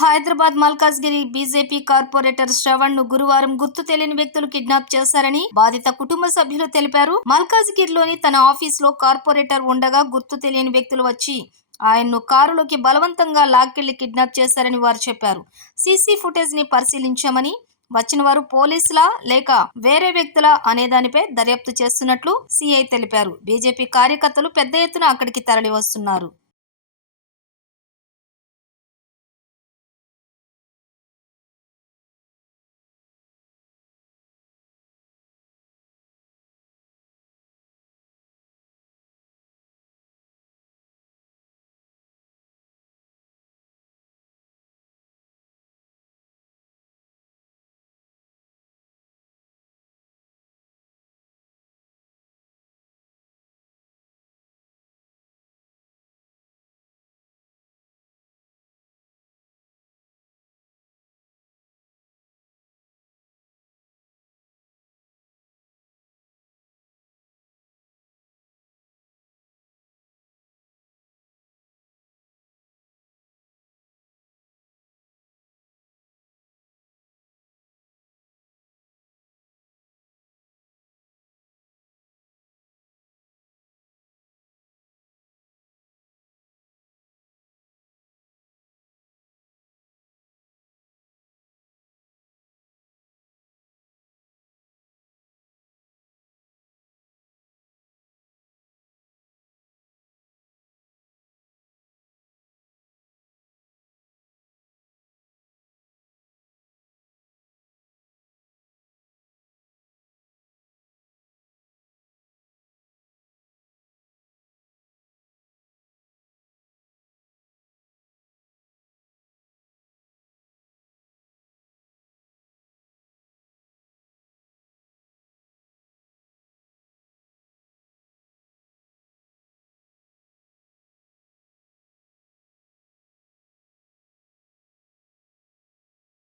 Hyderabad Malkajgiri BJP corporator శ్రవణ్ను గురువారం గుర్తు తెలియని వ్యక్తులు కిడ్నాప్ చేశారని బాధిత కుటుంబ సభ్యులు తెలిపారు. మల్కాజ్గిరిలోని తన ఆఫీస్లో కార్పొరేటర్ ఉండగా గుర్తు తెలియని వ్యక్తులు వచ్చి ఆయన్ను కారులోకి బలవంతంగా లాక్కెళ్ళి కిడ్నాప్ చేశారని వారు చెప్పారు. సీసీ ఫుటేజ్ని పరిశీలించామని వచ్చిన వారు పోలీసులా లేక వేరే వ్యక్తులా అనే దానిపై దర్యాప్తు చేస్తున్నట్లు సిఐ తెలిపారు. బీజేపీ కార్యకర్తలు పెద్ద ఎత్తున అక్కడికి తరలి వస్తున్నారు